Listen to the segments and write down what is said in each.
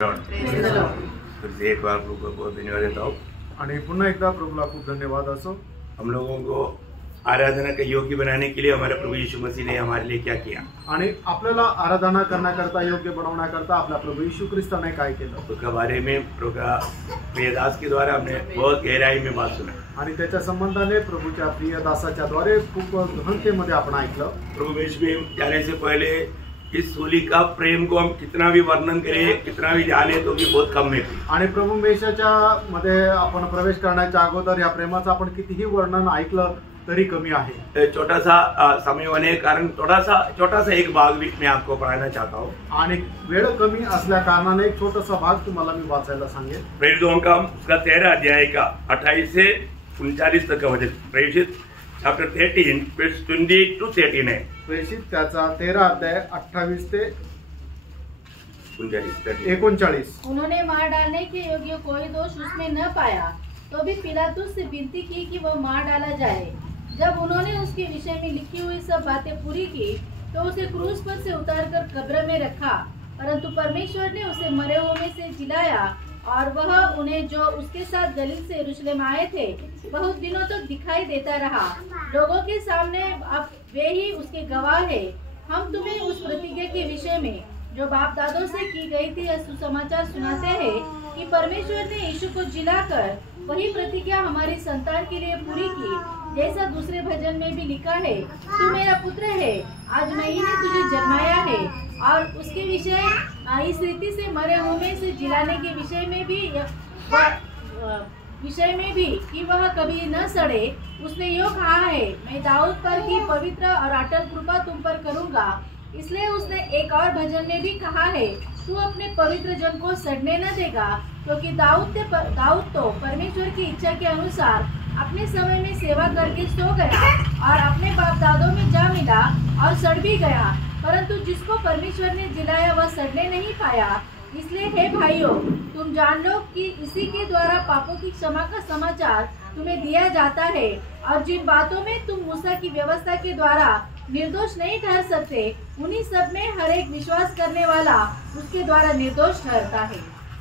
फिर एक बार प्रभु को धन्यवाद देता हूँ। आणि पुन्हा एकदा प्रभूला खूप धन्यवाद असो। हम लोगों को आराधना का योग्य बनाने के लिए हमारे प्रभु यीशु मसीह ने हमारे लिए क्या किया, आणि आपल्याला आराधना करण्याकरता योग्य बनवण्याकरता आपला प्रभु यीशु ख्रिस्ताने काय केलं उसके बारे में प्रभु का प्रिय दास के द्वारा हमने बहुत गहराई में बात सुना। आणि त्याच्या संबंधाने प्रभूच्या प्रिय दासाच्या द्वारे खूप गहनतेमध्ये आपण ऐकलं। प्रभु यीशु में जाने से पहले इस सूली का प्रेम को हम कितना भी वर्णन करें, कितना भी जाने तो भी बहुत कम है। आणि प्रभू मेषाच्या मध्ये आपण प्रवेश करण्याच्या अगोदर या प्रेमाचं आपण कितीही वर्णन ऐकलं तरी कमी आहे। छोटा सा समय होने के कारण छोटा सा एक भाग भी मैं आपको पढ़ाना चाहता हूँ। आणि वेळ कमी असल्या कारणाने एक छोटासा भाग तुम्हाला मी वाचायला सांगेन। प्रेरितों का उसका 13 अध्याय का 28 से 39 तक का वचन, प्रेषित चैप्टर 13 verse 28 to 39 है। प्रेषित त्याचा 13 अध्याय 28 ते 39। उन्होंने मार डालने के योग्य कोई दोष उसमें न पाया, तो भी पिलातुस से विनती की कि वह मार डाला जाए। जब उन्होंने उसके विषय में लिखी हुई सब बातें पूरी की, तो उसे क्रूस पर से उतारकर कब्र में रखा। परंतु परमेश्वर ने उसे मरे हुए में से जिलाया, और वह उन्हें जो उसके साथ गलील से यरूशलेम आए थे बहुत दिनों तक दिखाई देता रहा। लोगों के सामने अब वे ही उसके गवाह है। हम तुम्हें उस प्रतिज्ञा के विषय में जो बाप दादों से की गई थी यह सुसमाचार सुनाते हैं कि परमेश्वर ने यीशु को जिलाकर वही प्रतिज्ञा हमारी संतान के लिए पूरी की, जैसा दूसरे भजन में भी लिखा है, तू मेरा पुत्र है, आज मैं ही ने तुझे जन्माया है। और उसके विषय इस रीति से मरे हुए से जिलाने के विषय में भी कि वह कभी न सड़े, उसने यो कहा है, मैं दाऊद पर की पवित्र और अटल कृपा तुम पर करूंगा। इसलिए उसने एक और भजन में भी कहा है, तू अपने पवित्र जन को सड़ने न देगा, क्योंकि दाऊद तो परमेश्वर की इच्छा के अनुसार अपने समय में सेवा करके सो गया और अपने बाप दादों में जा मिला और सड़ भी गया, परंतु जिसको परमेश्वर ने जिलाया वह सड़ने नहीं पाया। इसलिए हे भाइयों, तुम जान लो कि इसी के द्वारा पापों की क्षमा का समाचार तुम्हें दिया जाता है, और जिन बातों में तुम मूसा की व्यवस्था के द्वारा निर्दोष नहीं ठहर सकते, उन्हीं सब में हर एक विश्वास करने वाला उसके द्वारा निर्दोष ठहरता है।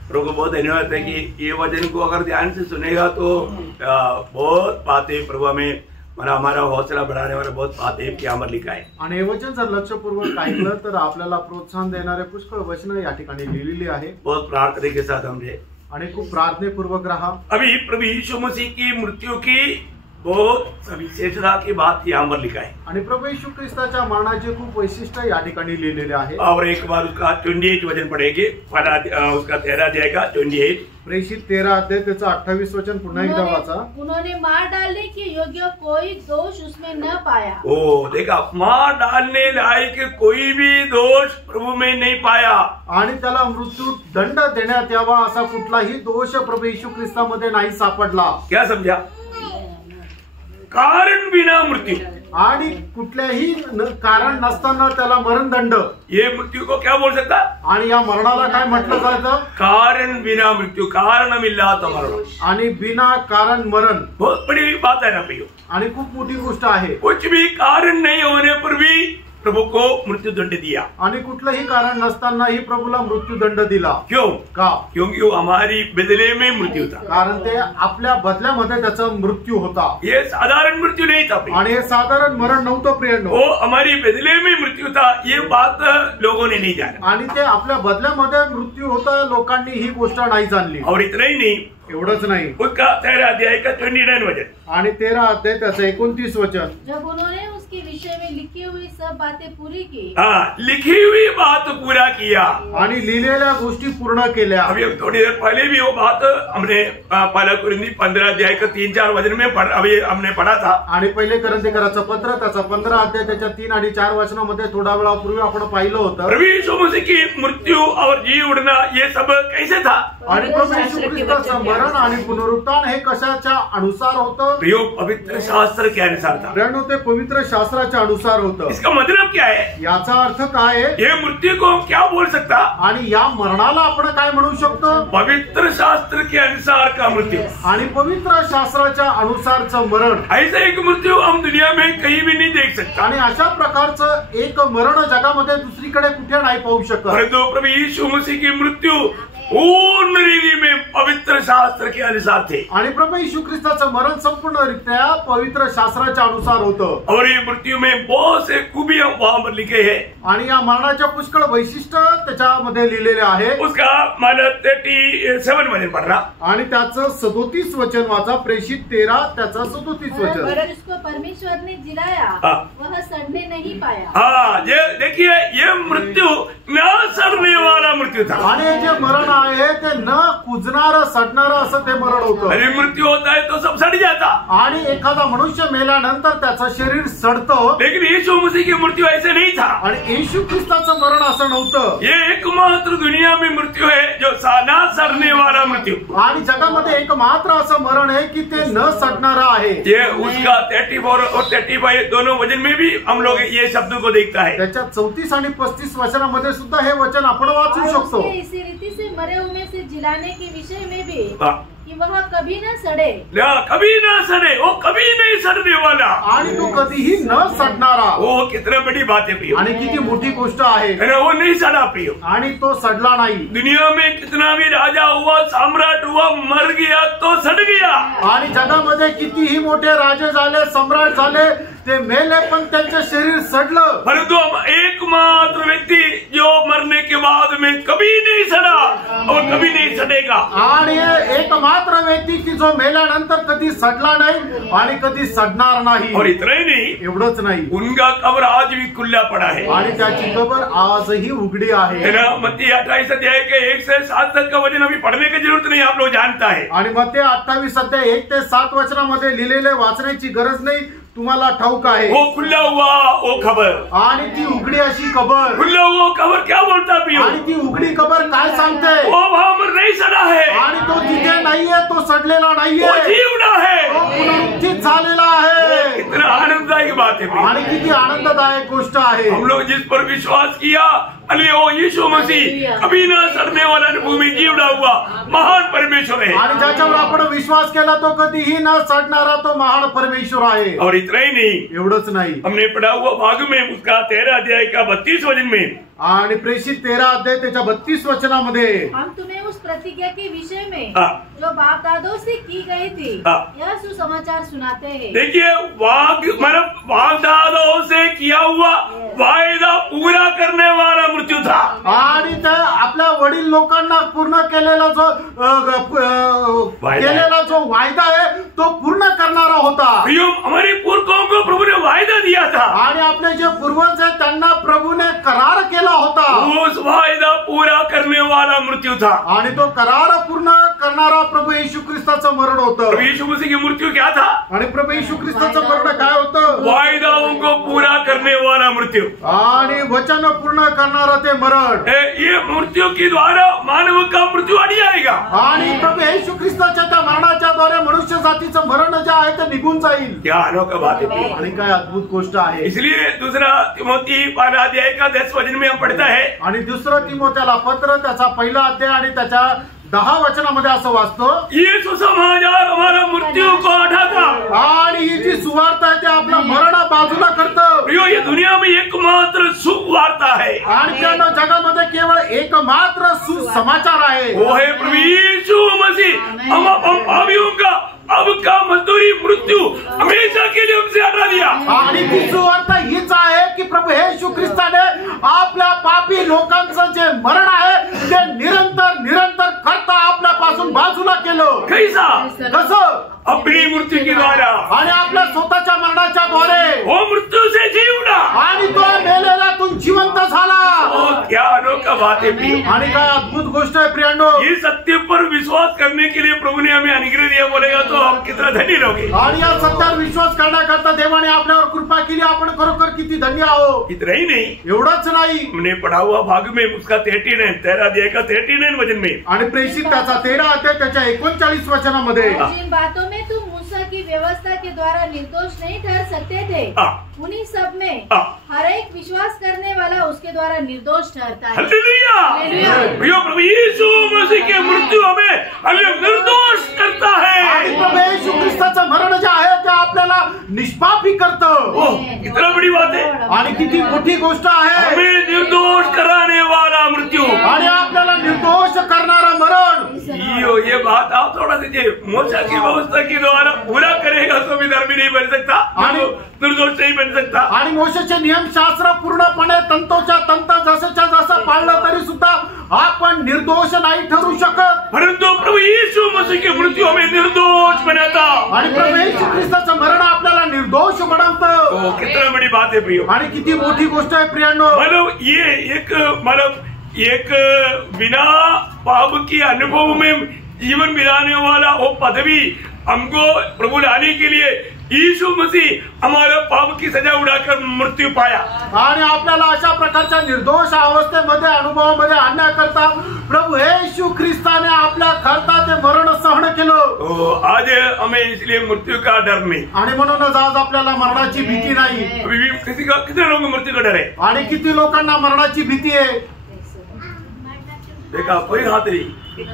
प्रभु को बहुत धन्यवाद है कि ये वचन को अगर ध्यान से सुनेगा तो बहुत बातें प्रभु हमें हमारा हौसला बढ़ाने वाला बहुत बातें की अमर लिखा है। आणि हे वचन जर लक्षपूर्वक ऐकलं तर आपल्याला प्रोत्साहन देणारे पुष्कळ वचन या ठिकाणी लिहिलेली आहे। बहुत प्रार्थना के साथ हमने आणि खूप प्रार्थनेपूर्वक राहा। अभी प्रभु यीशु मसीह की मृत्यु की बहुत विशेषता की बात यहाँ पर लिखा है, आणि प्रभू यीशु ख्रिस्ताच्या मरणाचे खूप वैशिष्ट्य या ठिकाणी लिहिलेले आहे। और एक बार उसका 28 वचन पढ़ेंगे, उसका 13 अध्याय का 28, प्रेषित 13 अध्याय त्याचा 28 वचन पुन्हा एकदा वाचा। उन्होंने मार डालने के योग्य कोई दोष उसमें न पाया। ओ देखा, मार डालने लायक कोई भी दोष प्रभु में नहीं पाया, आणि त्याला मृत्यू दंड देण्यात यावा असा कुठलाही दोष प्रभू यीशु ख्रिस्तामध्ये नाही सापडला। क्या समझा? कारण बिना मृत्यू, आणि कुठल्याही कारण नसताना त्याला मरणदंड। ये मृत्यू को क्या बोल सकता? आणि या मरणाला काय म्हटलं जातं? कारण बिना मृत्यू, कारणमिल्लात मरण। आणि बिना कारण मरण बहुत बड़ी बात है ना भैया, आणि खूप मोठी गोष्ट आहे। कुछ भी कारण नहीं होने पर भी प्रभु को मृत्यू दंड दिया, आणि कुठलंही कारण नसतानाही प्रभूला मृत्यू दंड दिला। क्यों? का? क्योंकि वो हमारी बदले में मृत्यू था, कारण ते आपल्या बदल्यामध्ये त्याचा मृत्यू होता। ये साधारण मृत्यू नहीं था, आणि हे साधारण मरण नव्हतं प्रियनो, वो हमारी बदले में मृत्यू था। ये बात लोगों ने नहीं जाना, आणि ते आपल्या बदल्यामध्ये मृत्यू होता, लोकांनी ही गोष्ट नाही जाणली। और इतना ही नहीं, एवढंच नाही, उसका 13 अध्याय का 29 वचन, आणि 13 अध्याय त्याचं 29 वचन, जब उन्होंने उसके विषय में लिखी हुई सब बातें पूरी की, हाँ, लिखी हुई बात पूरा किया, आणि लिहिलेल्या गोष्टी पूर्ण केल्या। अभी थोड़ी देर पहले भी वो बात हमने पहला कुरिन्थी 15 अध्याय का 3-4 वचन में अभी हमने पढ़ा था। आणि पहिले करंथीकराचं पत्र त्याचा 15 अध्याय त्याच्या 3 आणि 4 वचनामध्ये थोडा वेळापूर्वी आपण पाहिलं होतं। प्रभु यीशु मसीह की मृत्यू और जी उठना ये सब कैसे था? आणि प्रभू यीशु ख्रिस्ताचं मरण आणि पुनरुत्थान हे कशाच्या अनुसार होतं? पवित्र शास्त्र के अनुसार था। प्रियनो, ते पवित्र शास्त्राच्या अनुसार होतं। इसका मतलब क्या है? याचा अर्थ काय आहे? ये मृत्यू को हम क्या बोल सकता? आणि या मरणाला आपण काय म्हणू शकतो? पवित्र शास्त्र के अनुसार का मृत्यू, आणि पवित्र शास्त्राच्या अनुसारचं मरण। ऐसा एक मृत्यू हम दुनिया में कहीं भी नहीं देख सकता, आणि अशा प्रकारचं एक मरण जगामध्ये दुसरीकडे कुठे नाही पाहू शकत। परंतु प्रभु यीशु मसीह की मृत्यू पूर्ण रीति में पवित्र शास्त्र के अनुसार थे। आणि प्रभू येशू ख्रिस्ताचं मरण संपूर्णरित्या पवित्र शास्त्राच्या अनुसार होतं। और ये मृत्यु में बहुत से खूबियां वहां पर लिखे हैं। आणि या मरणाच्या पुष्कळ वैशिष्ट्य त्याच्यामध्ये लिहिलेले आहे। उसका मला 37 मध्ये पढ़ना आणि त्याचं 37 वचन वाचा, प्रेषित 13 त्याचं 37 वचन। जिसको परमेश्वर ने जिलाया वह सड़ने नहीं पाया। हाँ, ये देखिए, ये मृत्यु न सड़ने वाला मृत्यु था। आणि जे मरण आहे ते न कुजणारं सडणारं असं ते मरण होतं। अरे मृत्यु होता है तो सब सड़ जाता, आणि एखादा मनुष्य मेल्यानंतर त्याचं शरीर सडतं। लेकिन यीशु मसीह की मृत्यु ऐसे नहीं था। आणि येशू ख्रिस्ताचं मरण असं नव्हतं। ये एकमात्र दुनिया में मृत्यु है जो न सड़ने वाला मृत्यु। आणि जगामध्ये एकमात्र असं मरण आहे की ते न सडणारं आहे। ये उसका 34 और 35 दोनों वचन में भी हम लोग ये शब्द को देखता है। त्याच्या 34 आणि 35 वचनामध्ये सुद्धा हे वचन आपण वाचू शकतो। इसी रीति से मरे हुए में से जिलाने के विषय में भी कि वह कभी न सड़े, कभी न सड़े, वो कभी नहीं सड़ने वाला, आणि तो कधीही न सडणारा। वो कितना बड़ी बात है प्रियो, आणि किती मोठी गोष्ट आहे। वो नहीं सड़ा प्रियो, आणि तो सडला नाही। दुनिया में कितना भी राजा हुआ, सम्राट हुआ, मर गया तो सड़ गया। आणि जगामध्ये कितीही मोठे राजे झाले, सम्राट झाले, ते मेले पण त्यांचं शरीर सडलं। परंतु एकमात्र व्यक्ति जो मरने के बाद में कभी नहीं सड़ा और कभी नहीं सड़ेगा। आणि एकमात्र व्यक्ती की जो मेल्यानंतर कधी सडला नाही आणि कधी सडणार नाही। और इतना ही नहीं, एवढंच नाही, उनका कब्र आज भी खुला पड़ा है। आणि त्याची कबर आजही उघडी आहे। मत्ती 28 अध्याय के 1 से 7 तक का वचन अभी पढ़ने की जरूरत नहीं, आप लोग जानता है। आणि मत्ती 28 अध्याय 1 ते 7 वचनामध्ये लिहिलेले वाचण्याची गरज नाही, तुम्हाला ठाऊक आहे। वो खुला हुआ वो खबर, आणि ती उघडी अशी कबर। खुला हुआ खबर क्या बोलता प्रियो? आणि ती उघडी कबर काय सांगते? वो वहां पर नहीं सड़ा है, आणि तो तिथे नाहीये, तो सडलेला नाहीये, वो जीवना है, तो पुनरुत्थित झालेला आहे। कितना आनंददायक बात है प्रियो। आणि किती आनंददायक गोष्ट आहे। हम लोग जिस पर विश्वास किया, अरे वो यीशु मसीह कभी न सड़ने वाला, भूमि जीवड़ा हुआ महान परमेश्वर है। आणि ज्याच्यावर आपण विश्वास केला तो कधीही न सडणारा तो महान परमेश्वर आहे। और इतना ही नहीं, एवढंच नाही, हमने पढ़ा हुआ भाग में उसका 13 अध्याय का 32 वचन में, आणि प्रेषित 13 अध्याय त्याच्या 32 वचनामध्ये हम तुम्हें उस प्रतिज्ञा के विषय में हाँ। जो बाप दादों से की गई थी हाँ। यह सुसमाचार सुनाते हैं। देखिए, वाग्दादों से किया हुआ वायदा पूरा करने वाला मृत्यु था। आणि त्या आपल्या वडील लोकांना पूर्ण केलेला जो वायदा आहे तो पूर्ण करणारा होता। हमारे पुरखों को प्रभु ने वायदा दिया था, आणि आपले जे पूर्वज आहेत त्यांना प्रभूने करार केला होता। उस वायदा पूरा करने वाला मृत्यु था। आणि तो करार पूर्ण करणारा प्रभू येशू ख्रिस्ताचं मरण होतं। यीशु मसीह की मृत्यु क्या था? आणि प्रभू येशू ख्रिस्ताचं मरण काय होतं? वायदाओं को पूरा करने वाला मृत्यु, आणि वचन पूर्ण करणारा ते मरण। ये मृत्यु के द्वारा मानव का मृत्यु अड़ी जाएगा। आणि प्रभू येशू ख्रिस्ताच्या त्या मरणाच्या द्वारे मनुष्य जातीचं मरण जे आहे ते निघून जाईल। क्या अनोखा बात है, आणि काय अद्भुत गोष्ट आहे। इसलिए दूसरा तिमोथी 12 अध्याय का 10 वचन में हम पढ़ता है, आणि दुसरं तिमोथेला पत्र त्याचा पहिला अध्याय आणि त्याच्या 10 वचनामध्ये असं वाचतो, ये सुसमाचार हमारा मृत्यू को हटाता। आणि ही जी सुवार्ता आहे ते आपला मरण बाजूला करतं। प्रियो, ये दुनिया में एकमात्र सुवार्ता है, आणि त्यानं जगामध्ये केवळ एकमात्र सुसमाचार आहे, वो है प्रभु यीशु मसीह। हम पापियों का अब का मजदूरी मृत्यू हमेशा के लिए हमसे हटा दिया। आणि ती सुवार्ता हीच आहे की प्रभू येशू ख्रिस्ताने आपल्या पापी लोकांचं जे मरण आहे ते निरंतर करता आपल्यापासून बाजूला केलं। कैसा? कसं? अपनी मृत्यु के द्वारा, आणि आपल्या स्वतःच्या मरणाच्या द्वारे वो मृत्यू से जीवना, आणि तो मेलेला तू जिवंत झाला। क्या अनोखा बात है प्रियो। आणि काय अद्भुत गोष्ट आहे प्रियांनो। ये सत्य पर विश्वास करने के लिए प्रभु ने हमें अनुग्रह दिया, बोलेगा तो हम कितना धनी लोगे। आणि या सत्यावर विश्वास करण्याकरता देवाने आपल्यावर कृपा केली, आपण खरोखर किती धन्य आहोत। इतना ही नहीं, एवढंच नाही, हमने पढ़ा हुआ भाग में उसका 13 अध्याय का 39 वचन में, आणि प्रेषित त्याचा 13 अध्याय त्याच्या 39 वचनामध्ये, जिन बातों में तुम मूसा की व्यवस्था के द्वारा निर्दोष नहीं ठहर सकते थे उन्हीं सब में हर एक विश्वास करने वाला उसके द्वारा निर्दोष ठहरता है। हालेलुया। प्रिय प्रभु यीशु मसीह के मृत्यू हमें निर्दोष करता है। आणि प्रभू येशू ख्रिस्ताचं मरण जे आहे ते आपल्याला निष्पापी करतं। इतना बड़ी बात है, आणि किती मोठी गोष्ट आहे। हमें निर्दोष कराने वाला मृत्यू, आणि आपल्याला निर्दोष करणारा ये बात आप थोड़ा सा मूसा की व्यवस्था के द्वारा पूरा करेगा तो भी धर्मी नहीं बन सकता, निर्दोष नहीं बन सकता। आणि मोशेचे नियमशास्त्र पूर्णपणे तंतोच्या तंत जसंच्या जसं पाळलं तरी सुद्धा आपण निर्दोष नाही ठरू शकत, परंतु प्रभु यीशु मसीह की मृत्यू हमें निर्दोष बनाता आणि प्रभू येशू ख्रिस्ताचं मरण आपल्याला निर्दोष बनवतं। कितना बड़ी बात है प्रियो, आणि किती मोठी गोष्ट आहे प्रियांनो। मतलब ये एक बिना पाप की अनुभव में जीवन बिताने वाला वो पदवी हमको प्रभु लाने के लिए यीशु मसीह हमारे पाप की सजा उड़ाकर मृत्यू पाया आणि आपल्याला अशा प्रकारच्या निर्दोष अवस्थेमध्ये अनुभवामध्ये आणण्याकरता प्रभु येशू ख्रिस्ताने आपल्या करता ते मरण सहन केलं। आज हमें इसलिए मृत्यू का डर नहीं, आणि म्हणूनच आज आपल्याला मरणाची भीती नाही। कितने लोगों को मृत्यू का डर है? आणि किती लोकांना मरणाची भीती आहे? देखा कोई हाथ नहीं,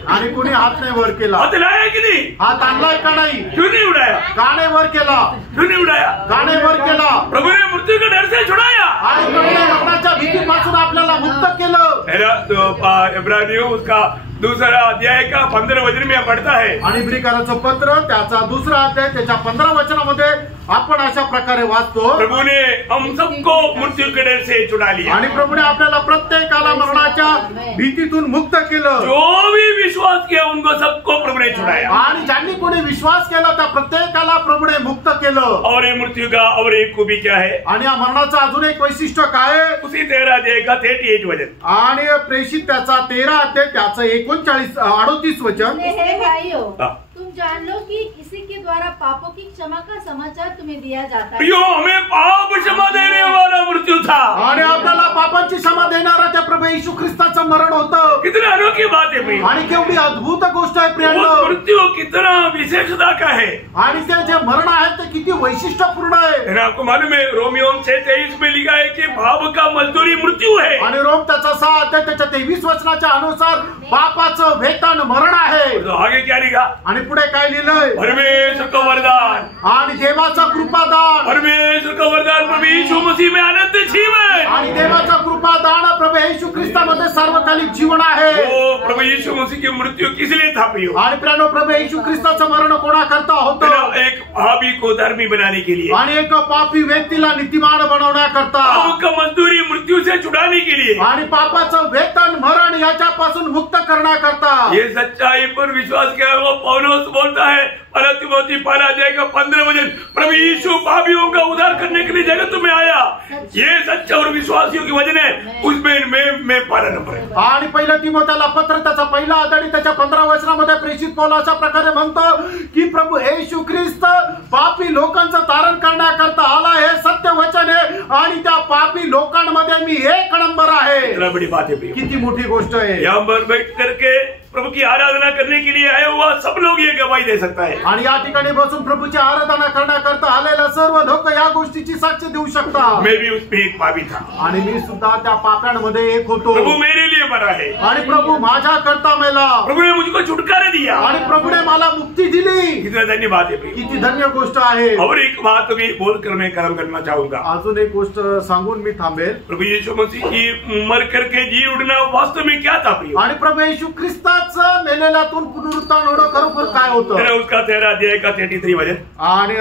आणि कोणी हात नाही वर केला। हाथ लाया कि नहीं? हात आणलाय का नाही? क्यों नहीं उड़ाया? गाणे वर केला। क्यों नहीं उड़ाया? गाणे वर केला। प्रभु ने मृत्यू के डर से छुड़ाया आणि प्रभूने मरणाच्या भीतीपासून आपल्याला मुक्त केलं। इब्रानियों उसका दूसरा अध्याय का 15 वचन में पढ़ता है, आणि इब्रिकराचं पत्र त्याचा दुसरा अध्याय त्याच्या 15 वचनामध्ये आपण अशा प्रकारे वाचतो, प्रभु ने हम सबको मृत्यू के डर से छुड़ा लिया आणि प्रभूने आपल्याला प्रत्येकाला मरणाच्या भीतीतून मुक्त केलं। जो भी विश्वास किया उनको सबको प्रभु ने छुड़ाया, आणि ज्यांनी कोणी विश्वास केला त्या प्रत्येकाला प्रभूने मुक्त केलं। और ये मृत्यू का और एक खूबी क्या है? आणि या मरणाचं अजून एक वैशिष्ट्य काय आहे? उसी 13 अध्याय का 38 वचन, आणि प्रेषित त्याचा 13 अध्याय त्याचं 38 वचन। हे भाइयों, हाँ। तुम जान लो कि इसी के द्वारा पापों की क्षमा का समाचार तुम्हें दिया जाता है। प्रियो हमें पाप क्षमा देने वाला मृत्यू था, आणि आपल्याला पापांची क्षमा देणारा त्या प्रभू येशू ख्रिस्ताचं मरण होतं। कितनी अनोखी बात है प्रियो, आणि केवढी अद्भुत गोष्ट आहे प्रियांनो। वो मृत्यू कितना विशेषता का है, आणि ते जे मरण आहे ते किती वैशिष्ट्यपूर्ण आहे। आपको मालूम है रोमियो 6:23 में लिखा है कि पाप का मजदूरी मृत्यू है, आणि रोम त्याचा 6 अध्याय त्याच्या 23 वचनाच्या अनुसार पापाचं वेतन मरण आहे। तो आगे क्या लिखा? आणि पुढे काय लिहिलंय? परमेश्वर का वरदान, आणि देवाचा कृपादान, परमेश्वर का वरदान प्रभु यीशु मसीह में अनंत जीवन, आणि देवाचा कृपादान प्रभू येशू ख्रिस्तामध्ये सार्वकालिक जीवन आहे। वो प्रभु यीशु मसीह की मृत्यू किस लिए था प्रियो? आणि प्रियांनो, प्रभू येशू ख्रिस्ताचं मरण कोणाकरता होतं? एक पापी को धर्मी बनाने के लिए, आणि एक पापी व्यक्तीला नीतिमान बनवण्याकरता, पाप का मजदूरी मृत्यू से छुड़ाने के लिए, आणि पापाचं वेतन मरण याच्यापासून मुक्त करण्याकरता। ये सच्चाई पर विश्वास किया वो पौलुस बोलता है तिमोथी 1 अध्याय का 15 वचन, प्रभु यीशु पापियों का उद्धार करने के लिए जगत में आया। ये सच्चा और विश्वासियों की वचन है, उसमें मैं पालन है। आणि 1 तिमोथेला पत्र त्याचा 1 अध्याय त्याच्या 15 वचनामध्ये प्रेषित पौल अशा प्रकारे म्हणतो की प्रभू येशू ख्रिस्त पापी लोकांचं तारण करण्याकरता आला, हे सत्य वचन आहे, आणि त्या पापी लोकांमध्ये मी एक नंबर आहे। इतना बड़ी बात है, किती मोठी गोष्ट आहे। यहाँ पर बैठ करके प्रभु की आराधना करने के लिए आया हुआ सब लोग ये गवाही दे सकता है, आणि या ठिकाणी बसून प्रभूची आराधना करण्याकरता आलेल्या सर्व लोक या गोष्टीची साक्ष देऊ शकतात। मैं भी उसमें एक पापी था, आणि मी सुद्धा त्या पाप्यांमध्ये एक होतो। प्रभु मेरे लिए मरा है, आणि प्रभू माझ्या करता मेला, प्रभु ने मुझको छुटकारा दिया, आणि प्रभूने मला मुक्ती दिली। कितना धन्यवाद है, किती धन्य गोष्ट आहे। और एक बात भी बोलकर मैं कर्म करना चाहूंगा। अजून एक गोष्ट सांगून मी थांबेल। प्रभु यीशु मसीह की मर करके जी उठना वास्तव में क्या था प्रिय? आणि प्रभू येशू ख्रिस्ताचं मेलेल्यातून पुनरुत्थान होणं खरोखर काय होतं? उसका 13 अध्याय का 33 वचन, आणि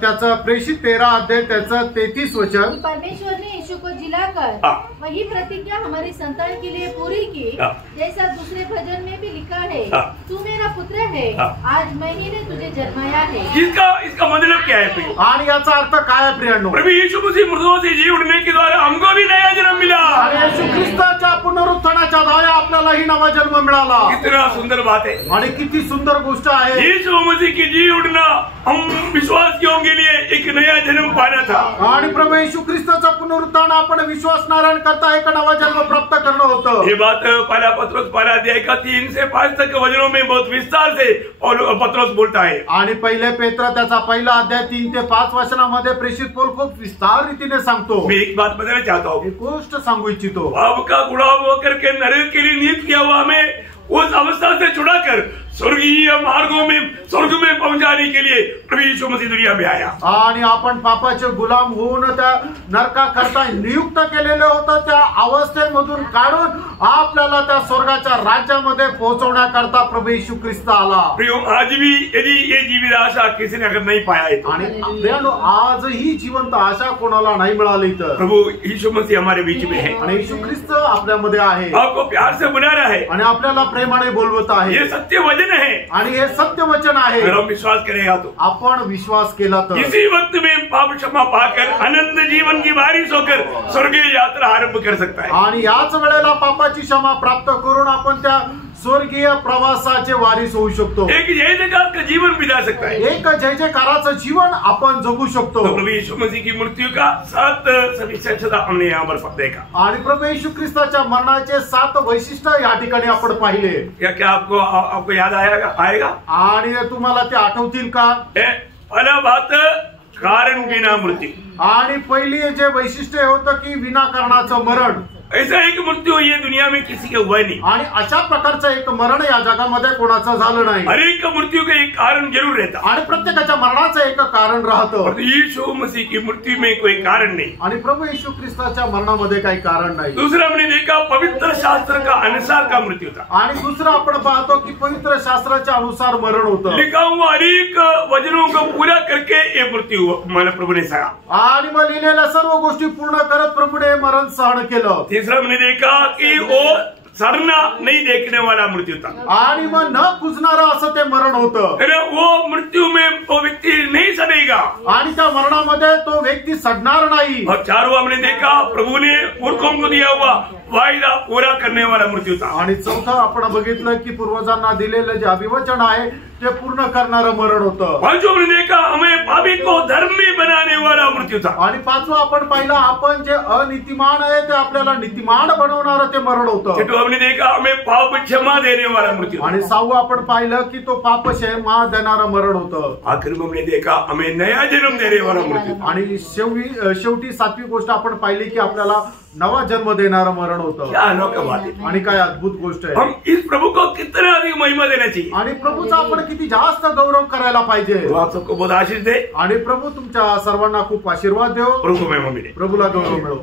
त्याचं प्रेषित 13 अध्याय त्याचं 33 वचन। परमेश्वर ने यीशु को जिलाकर वही प्रतिज्ञा हमारी संतान के लिए पूरी की, जैसा दूसरे भजन में भी लिखा है, तू मेरा पुत्र है, आज मैंने तुझे जन्माया है। इसका मतलब क्या है प्रिय? आणि याचा अर्थ काय आहे प्रियांनो? प्रभु यीशु मसीह मृतों से जी उठने के द्वारा हमको भी नया जन्म मिला। आणि येशू ख्रिस्ताच्या पुनरुत्थानाच्या द्वारे आपल्यालाही नवा जन्म मिळाला। कितना सुंदर बात है, आणि किती सुंदर गोष्ट आहे। यीशु मसीह की जी उठना हम विश्वासियों के लिए एक नया जन्म पाना था, आणि प्रभू येशू ख्रिस्ताचं पुनरुत्थान आपण विश्वासणाऱ्यां करता एक नवा जन्म प्राप्त करणं होतं। ये बात पहला पत्रोस 1 अध्याय का 3 से 5 तक वचनों में बहुत विस्तार से पत्रोस बोलता है। आणि 1 पेत्र त्याचा 1 अध्याय 3 ते 5 वचनामध्ये प्रेषित पौल खूप विस्तार रीतीने सांगतो। मैं एक बात बताना चाहता हूँ, एक गोष्ट सांगू इच्छितो। पाप का गुलाम होकर के नरक के लिए नियुक्त किया हुआ हमें उस अवस्था से छुड़ाकर स्वर्गीय मार्गों में स्वर्ग में पहुंचाने के लिए प्रभु यीशु मसीह दुनिया में आया। आणि आपण पापाचे गुलाम होऊन त्या नरकाकरता नियुक्त केलेले होतं, त्या अवस्थेमधून काढून आपल्याला त्या स्वर्गाच्या राज्यामध्ये पोहोचवण्याकरता प्रभू येशू ख्रिस्त आला। प्रियो, आज भी यदि ये जीवित आशा किसी ने अगर नहीं पाया है आणि प्रियानो, आजही जिवंत आशा कोणाला नाही मिळाली तर प्रभु यीशु मसीह हमारे बीच में है आणि येशू ख्रिस्त आपल्यामध्ये आहे, आपको प्यार से बुला रहा है आणि आपल्याला प्रेमाने बोलवत आहे। ये सत्य वचन है, आणि हे सत्य वचन आहे। अगर हम विश्वास करेगा तो आपण विश्वास केला तर इसी वक्त में पाप क्षमा पाकर अनंत जीवन की बारिश होकर स्वर्गीय यात्रा आरंभ कर सकता है। आणि याच वेळेला पापाची क्षमा प्राप्त करून आपण त्या स्वर्गीय प्रवासाचे वारिस होऊ शकतो। एक जय जयकार का जीवन बिता सकता है, एक जय जयकाराचं जीवन आपण जगू शकतो। तो प्रभु यीशु मसीह की मृत्यु का 7 सविशेषता हमने यहाँ पर देखा। आणि प्रभू येशू ख्रिस्ताच्या मरणाचे 7 वैशिष्ट्य या ठिकाणी आपण पाहिले। क्या आपको याद आएगा? आणि तुम्हाला ते आठवतील का? पहला बात, कारण बिना मृत्यु। आणि पहिली जे वैशिष्ट्य होतं की विनाकारणाचं मरण। ऐसा एक मृत्यू ये दुनिया में किसी के हुआ नहीं, आणि अशा प्रकारचं एक मरण या जगामध्ये कोणाचं झालं नाही। हर एक मृत्यू का एक कारण जरूर रहता, आणि प्रत्येकाच्या मरणाचं एक कारण राहतं। और यीशु मसीह की मृत्यु में कोई कारण नहीं। आणि प्रभू येशू ख्रिस्ताच्या मरणामध्ये काही कारण नाही। दूसरा हमने देखा, पवित्र शास्त्र का अनुसार का मृत्यू था। आणि दुसरं आपण पाहतो की पवित्र शास्त्राच्या अनुसार मरण होतं। लिखा हुआ अनेक वचनों को पूरा करके ये मृत्यु मैंने प्रभु ने सहा। आणि मग लिहिलेल्या सर्व गोष्टी पूर्ण करत प्रभूने मरण सहन केलं। तीसरा हमने देखा कि वो सड़ना नहीं देखने वाला मृत्यु था, आणि मग न कुजणारं असं ते मरण होतं। वो मृत्यु में वो व्यक्ति नहीं सड़ेगा, आणि त्या मरणामध्ये तो व्यक्ती सडणार नाही। और चारों हमने देखा, प्रभु ने मूर्खों को दिया हुआ वायदा पूरा करने वाला मृत्यु था। आणि चौथं आपण बघितलं की पूर्वजांना दिलेलं जे अभिवचन आहे ते पूर्ण करणारं मरण होतं। पांचवा हमने देखा, हमें पापी को धर्मी बनाने वाला मृत्यु था। आणि पाचवं आपण पाहिलं, आपण जे अनितिमान आहे ते आपल्याला नीतिमान बनवणारं ते मरण होतं। छठवा हमने देखा, हमें पाप क्षमा देने वाला मृत्यु। आणि सहावं आपण पाहिलं की तो पाप क्षमा देणारं मरण होतं। आखिर में हमने देखा, हमें नया जन्म देने वाला मृत्यु। आणि शेवटी 7वी गोष्ट आपण पाहिली की आपल्याला नवा जन्म देणारं मरण होतं। क्या अनोखा बात है, आणि काय अद्भुत गोष्ट आहे। हम इस प्रभु को कितना अधिक महिमा देना चाहिए, आणि प्रभूचा आपण किती जास्त गौरव करायला पाहिजे। तो आप सबको बहुत आशीष दे, आणि प्रभू तुमच्या सर्वांना खूप आशीर्वाद देव। प्रभु को महिमा मिले। प्रभूला गौरव मिळो।